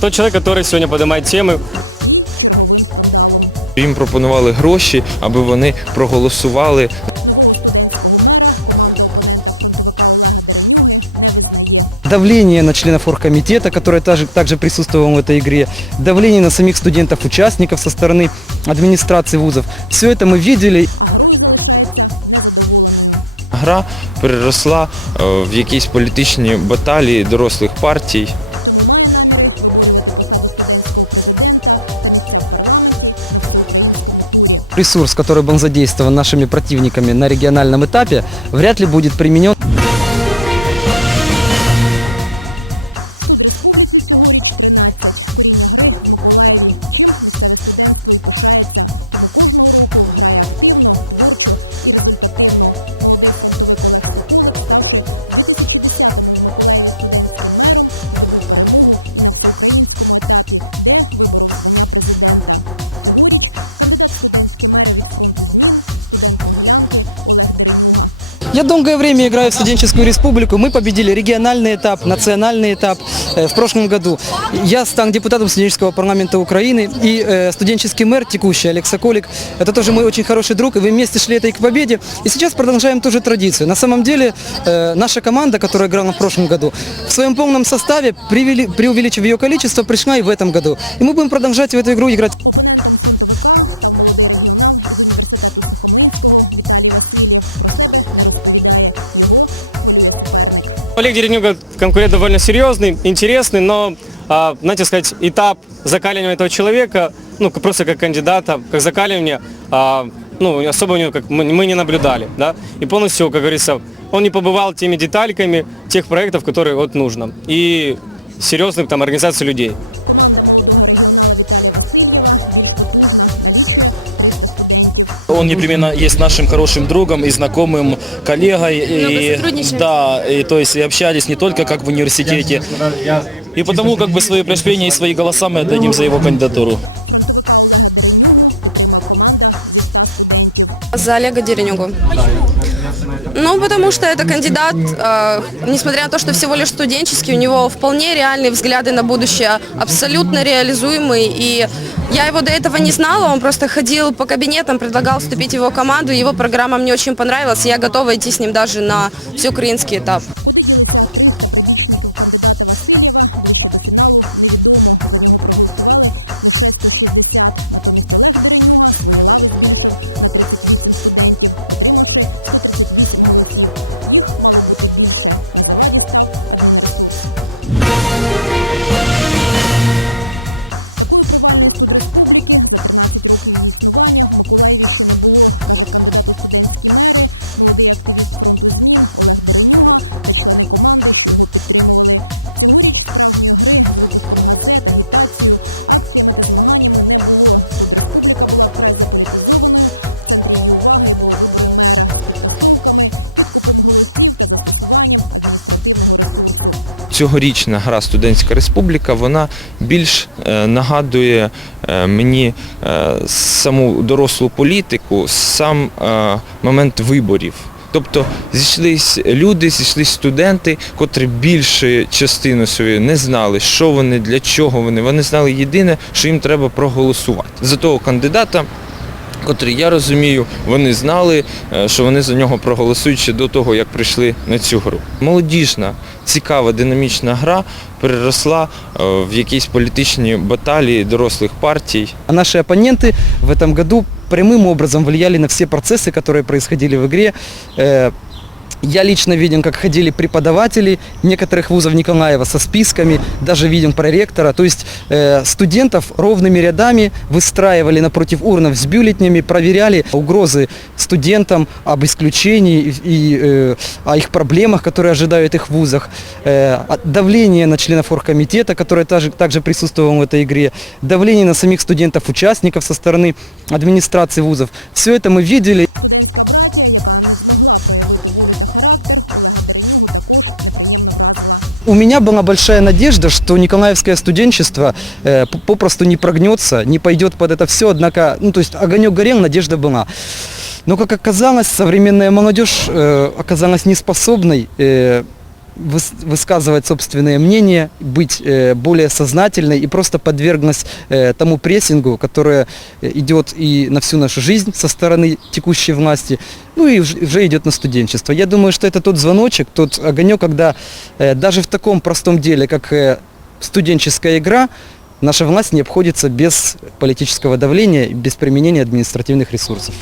тот человек, который сегодня поднимает темы, Їм пропонували гроші, аби вони проголосували. давление на членов оргкомитета, которые также, также присутствовали в этой игре, давление на самих студентов-участников со стороны администрации вузов. Все это мы видели. Гра переросла е, в якісь політичні баталії дорослих партій. Ресурс, который был задействован нашими противниками на региональном этапе, вряд ли будет применен. Я долгое время играю в студенческую республику. Мы победили региональный этап, национальный этап э, в прошлом году. Я стал депутатом студенческого парламента Украины и э, студенческий мэр текущий Олег Соколик. Это тоже мой очень хороший друг, и мы вместе шли этой к победе. И сейчас продолжаем ту же традицию. На самом деле э, наша команда, которая играла в прошлом году, в своем полном составе, преувеличив ее количество, пришла и в этом году. И мы будем продолжать в эту игру играть. Олег Деренюга конкурент довольно серьезный, интересный, но, а, знаете сказать, этап закаливания этого человека, ну, просто как кандидата, как закаливание, а, ну, особо у него как мы не наблюдали, да, и полностью, как говорится, он не побывал теми детальками тех проектов, которые вот нужно, и серьезных там организаций людей. Он непременно есть нашим хорошим другом и знакомым, коллегой. И, да, и то есть и общались не только как в университете. И потому как бы свои прощения и свои голоса мы отдадим за его кандидатуру. За Олега Деренюгу. Ну, потому что это кандидат, э, несмотря на то, что всего лишь студенческий, у него вполне реальные взгляды на будущее, абсолютно реализуемый. И я его до этого не знала, он просто ходил по кабинетам, предлагал вступить в его команду, его программа мне очень понравилась, и я готова идти с ним даже на всеукраинский этап. Цьогорічна гра Студентська республіка вона більш е, нагадує е, мені е, саму дорослу політику, сам момент виборів. Тобто зійшлись люди, зійшлись студенти, котрі більшою частиною своєю не знали, що вони, для чого вони. Вони знали єдине, що їм треба проголосувати. За того кандидата, котрий, я розумію, вони знали, е, що вони за нього проголосують ще до того, як прийшли на цю гру. Молодіжна, цікава, динамічна гра переросла е, в якісь політичні баталії дорослих партій. А наши оппоненты в этом году прямым образом влияли на все процессы, которые происходили в игре. Я лично видел, как ходили преподаватели некоторых вузов Николаева со списками, даже видел проректора. То есть э, студентов ровными рядами выстраивали напротив урнов с бюллетнями, проверяли угрозы студентам об исключении и, э, о их проблемах, которые ожидают их в вузах. Э, давление на членов оргкомитета, которые также, также присутствовали в этой игре. Давление на самих студентов-участников со стороны администрации вузов. Все это мы видели. У меня была большая надежда, что николаевское студенчество э, попросту не прогнется, не пойдет под это все, однако, ну то есть огонек горел, надежда была. Но как оказалось, современная молодежь э, оказалась неспособной э, высказывать собственное мнение, быть э, более сознательной и просто подвергнусь э, тому прессингу, которое э, идет и на всю нашу жизнь со стороны текущей власти, ну и уже идет на студенчество. Я думаю, что это тот звоночек, тот огонек, когда даже в таком простом деле, как студенческая игра, наша власть не обходится без политического давления, без применения административных ресурсов.